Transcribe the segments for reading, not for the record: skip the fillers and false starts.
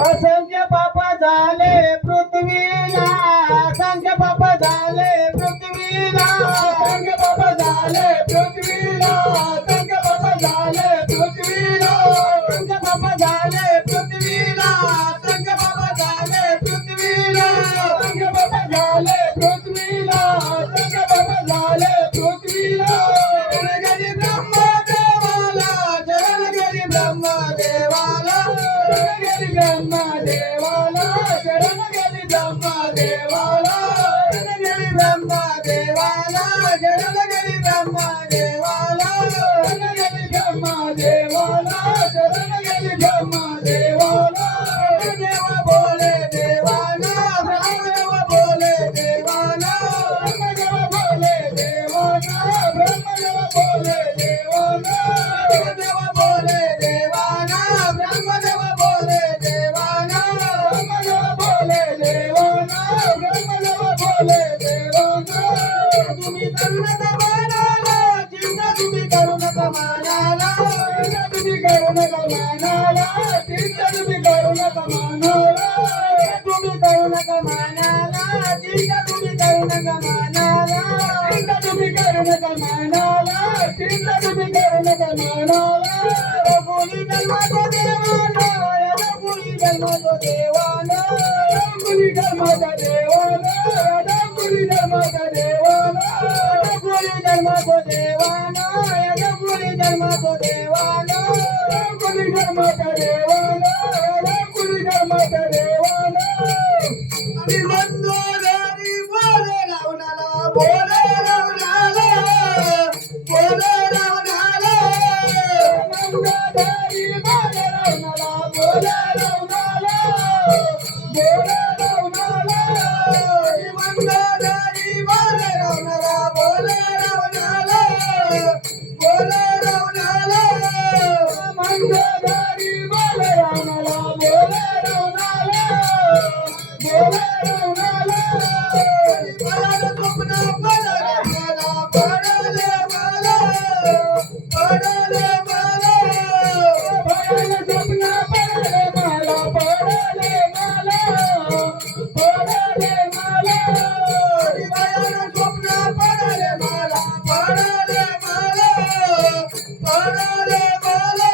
असंख्य पाप झाले पृथ्वीला, असंख्य पाप झाले पृथ्वीला, असंख्य पाप झाले पृथ्वीला, असंख्य पाप झाले पृथ्वीला, असंख्य पाप झाले पृथ्वीला, असंख्य पाप झाले पृथ्वीला, असंख्य पाप झाले पृथ्वीला, असंख्य पाप झाले पृथ्वीला. शरणगरी ब्रह्मदेवाला, शरणगरी ब्रह्मदेवाला, शरणगरी ब्रह्मदेवाला, शरणगरी ब्रह्मदेवाला, शरणगरी ब्रह्मदेवाला, शरणगरी ब्रह्मदेवाला, शरणगरी ब्रह्मदेवाला, शरणगरी ब्रह्मदेवाला. देव बोले देवाना, ब्रह्मदेव बोले देवाना, ब्रह्मदेव बोले देवाना, ब्रह्मदेव बोले देवाना, ब्रह्मदेव बोले देवाना, ब्रह्मदेव बोले देवाना, ब्रह्मदेव बोले देवाना, ब्रह्मदेव बोले देवाना. तुम्ही करू नका मानाला, चिंता तुम्ही करू नका मानाला, चिंता तुम्ही करू नका मानाला, चिंता तुम्ही करू नका मानाला, तुम्ही करू नका मानाला, चिंता तुम्ही करू नका मानाला, चिंता तुम्ही करू नका मानाला, चिंता तुम्ही करू नका मानाला. रघुली जन्मातो देवाना, रघुली जन्मातो देवाना, रघुली जन्मातो देवाना, रघुली जन्मातो देवाना, रघुली जन्मातो देवाना, रघुली जन्मातो देवाना, रघुली जन्मातो देवाना, रघुली जन्मातो देवाना. आणि मंदोदरी बोले रावणाला, बोले रावणाला, बोले रावणाला, मंदोदरी बोले रावणाला, बोले रावणाला, बोले रावणाला, मंदोदरी बोले रावणाला, बोले रावणाला, बोले रावणाला, मंदोदरी बोले रावणाला, बोले रावणाला, बोले रावणाला. पडले स्वप्न पडले मला, पडले मला, पडले मला, पडले स्वप्न पडले मला, पडले मला, पडले मला, भयानक स्वप्न पडले मला, पडले मला, पडले मला,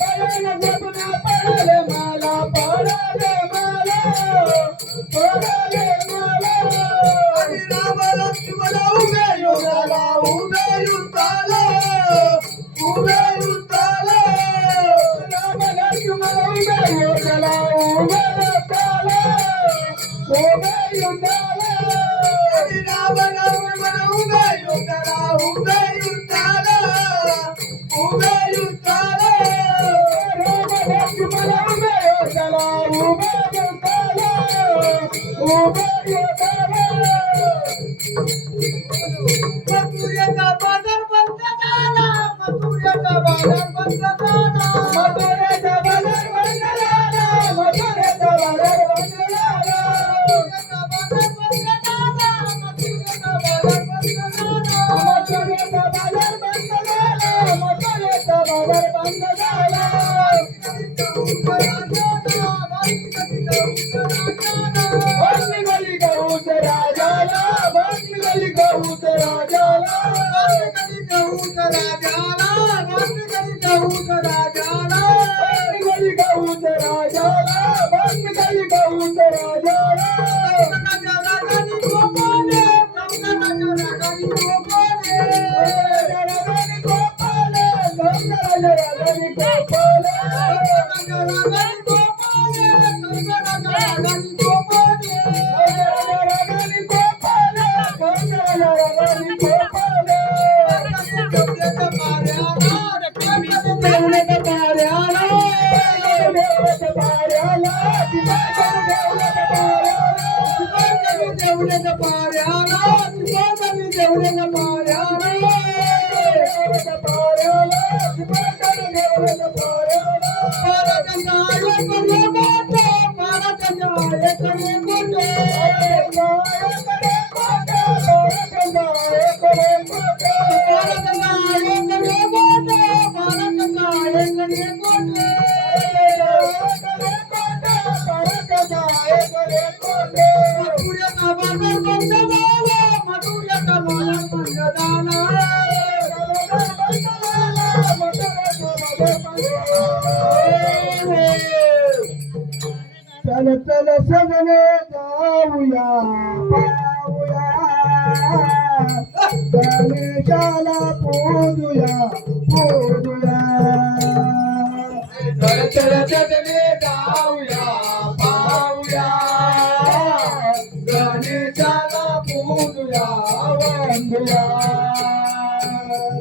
भयानक स्वप्न पडले मला, पडले मला, पडले मला. आणि राम लक्ष्मण उभे युद्धाला, उभे युद्धाला, उभे युद्धाला, राम लक्ष्मण उभे युद्धाला, उभे युद्धाला, उभे युद्धाला. आणि राम लक्ष्मण उभे युद्धाला, उभे युद्धाला, उभे युद्धाला, राम लक्ष्मण उभे युद्धाला, उभे युद्धाला, उभे युद्धाला. मथुरेचा बाजार बंद झाला, मथुरेचा बाजार बंद झाला, मथुरेचा बाजार बंद झाला, मथुरेचा चल चल सजने जाऊया पाऊया गणेशाला पूजूया पूजूया चल चल सजने जाऊया पाऊया गणेशाला पूजूया वंदूया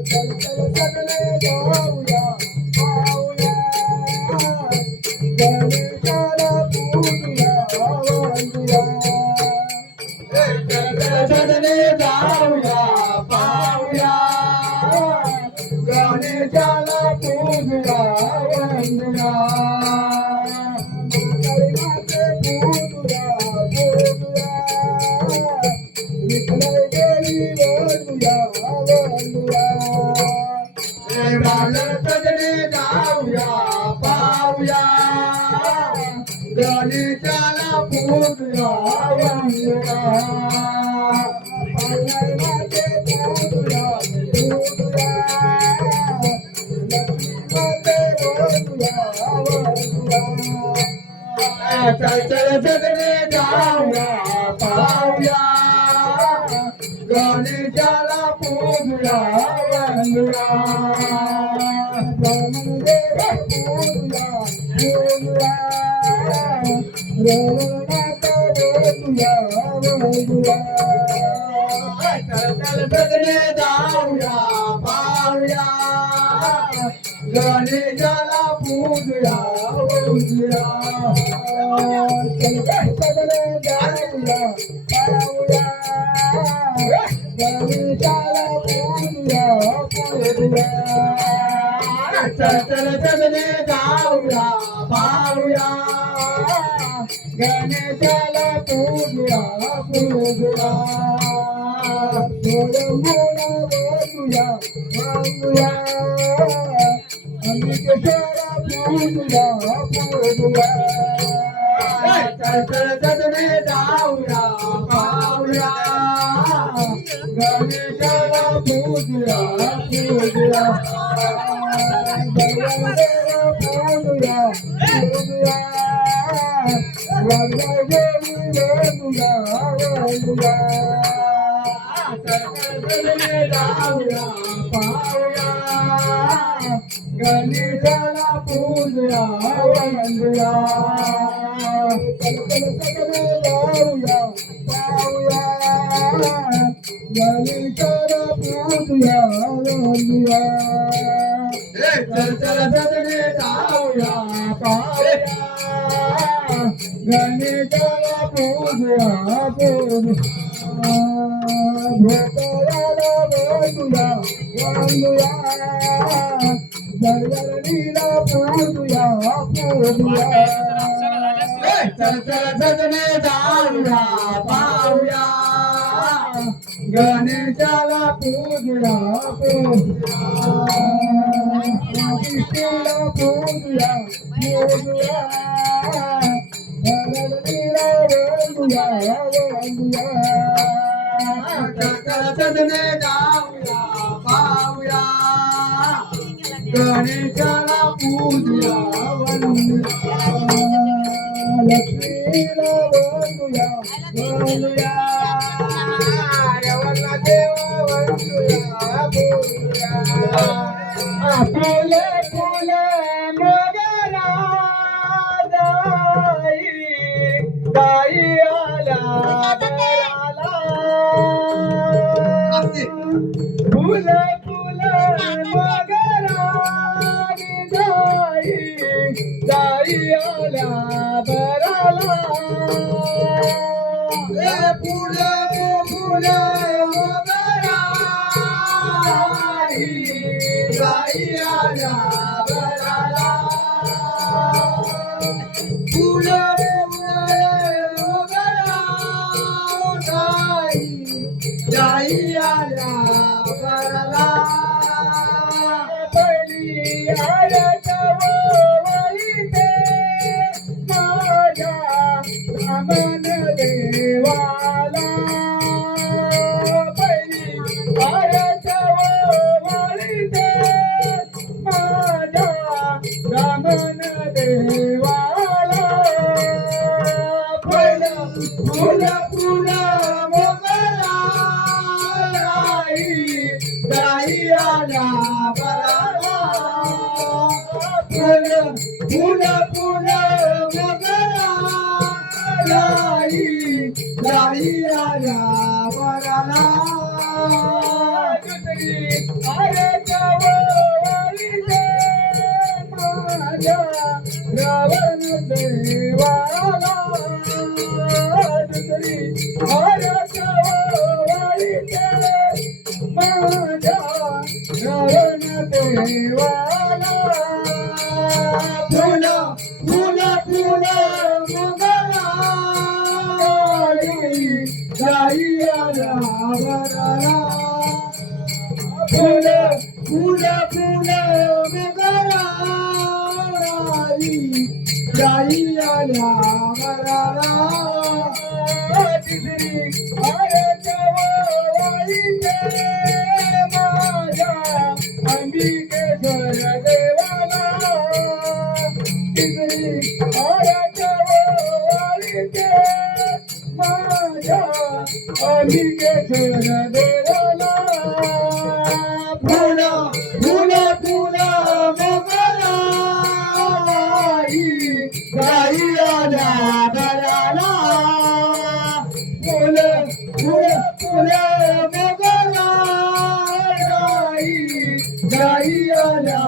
चल चल सजने जाऊया पाऊया गणेशाला सजने जाऊया पाऊया गणेशाला पूजूया वंदूया विठ्ठल देवी वंदूया वंदूया सजने जाऊया पाऊया गणेशाला पूजूया वंदूया चल चल सजने जाऊया पाऊया गणेशाला पूजूया वंदूया पूजूया पूजूया चल चल सजने जाऊया पाऊया गणेशाला पूजूया वंदूया चल सजने जाऊया पाऊया गणेशाला पूजूया पूजूया चल चल सजने जाऊया पाऊया गणेशाला पूजूया पूजूया सोडमुळा वंदूया वंदूया अंबिकेश्वरा पूजूया पूजूया चल चल सजने जाऊया पाऊया गणेशाला पूजूया पूजूया पूजूया पूजूया गणेशाला पूजूया वंदूया जाऊया पाऊया गणेशाला पूजूया वंदूया चल चल सजने जाऊया पाऊया गणेशाला पूजूया पूजूया भोकराला वंदूया वंदूया गणगणीला पूजूया पूजूया चल चल सजने जाऊया पाऊया गणेशाला पूजूया विष्णूला पूजूया पूजूया गणपतीला वंदूया वंदूया सदने जाऊया पाऊया गणेशाला पूजूया वंदूया लक्ष्मीला वंदूया वंदूया फुले फुले मोगरा दाई आला बराला फुले फुले मोगरा दाई आला बराला फुले फुले मोगरा दाई आला बराला फुले दाई आला बराला पहिली आल्याच्या वळीते माझ्या रामन देवाला पहिली आल्याच्या वळीते माझ्या रामन देवाला पहिलं फुलं फुलं मोगरा दाई आला बराला फुलं फुलं फुलं मोगरा दाई आला बराला अरे जवळीचे माझ्या रावण देवाला दुसरी अरे जवळीचे माझ्या रावण देवाला फुलं फुलं फुलं मोगरा दाई आला बराला फुलं फुलं फुलं मोगरा दाई आला बराला तिसरी अरे जवळीचे माझ्या अंबिकेश्वर देवाला तिसरी अरे जवळीचे माझ्या अंबिकेश्वर देवाला फुलं फुलं फुलं मोगरा दाई आला बराला फुलं फुलं फुलं मोगरा दाई आला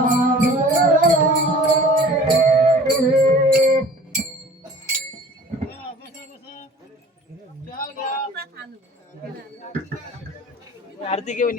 बराला आरती घेऊन